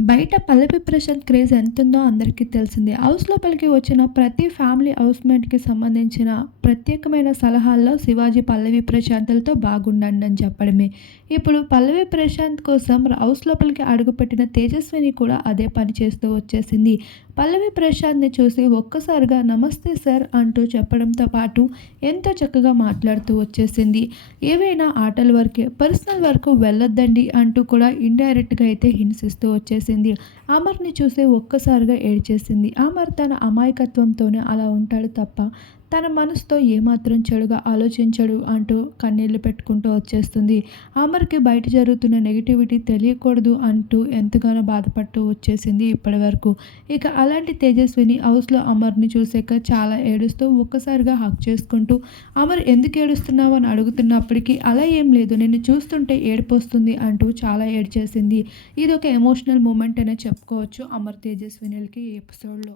బయట పల్లవి ప్రశాంత్ క్రేజ్ ఎంతుందో అందరికీ తెలిసిందే. హౌస్ లోపలికి వచ్చిన ప్రతి ఫ్యామిలీ హౌస్‌మేట్‌కి సంబంధించిన ప్రత్యేకమైన సలహాల్లో శివాజీ పల్లవి ప్రశాంత్‌లతో అని చెప్పడమే. ఇప్పుడు పల్లవి ప్రశాంత్ కోసం హౌస్ లోపలికి అడుగుపెట్టిన తేజస్విని కూడా అదే పని చేస్తూ వచ్చేసింది. పల్లవి ప్రశాంత్‌ని చూసి ఒక్కసారిగా నమస్తే సార్ అంటూ చెప్పడంతో పాటు ఎంతో చక్కగా మాట్లాడుతూ వచ్చేసింది. ఏవైనా ఆటల వరకే పర్సనల్ వరకు వెళ్ళొద్దండి అంటూ కూడా ఇండైరెక్ట్‌గా అయితే హింసిస్తూ వచ్చేసింది. అమర్‌ని చూసి ఒక్కసారిగా ఏడ్చేసింది. అమర్ తన అమాయకత్వంతోనే అలా ఉంటాడు తప్ప తన మనసుతో ఏమాత్రం చెడుగా ఆలోచించడు అంటూ కన్నీళ్ళు పెట్టుకుంటూ వచ్చేస్తుంది. అమర్‌కి బయట జరుగుతున్న నెగటివిటీ తెలియకూడదు అంటూ ఎంతగానో బాధపడుతూ వచ్చేసింది ఇప్పటివరకు. ఇక అలాంటి తేజస్విని హౌస్‌లో అమర్‌ని చూసాక చాలా ఏడుస్తూ ఒక్కసారిగా హక్ చేసుకుంటూ అమర్ ఎందుకు ఏడుస్తున్నావు అని అడుగుతున్నప్పటికీ అలా ఏం లేదు నేను చూస్తుంటే ఏడిపోస్తుంది అంటూ చాలా ఏడ్చేసింది. ఒక ఎమోషనల్ మూమెంట్ అనే చెప్పుకోవచ్చు అమర్ తేజస్వినులకి ఈ ఎపిసోడ్‌లో.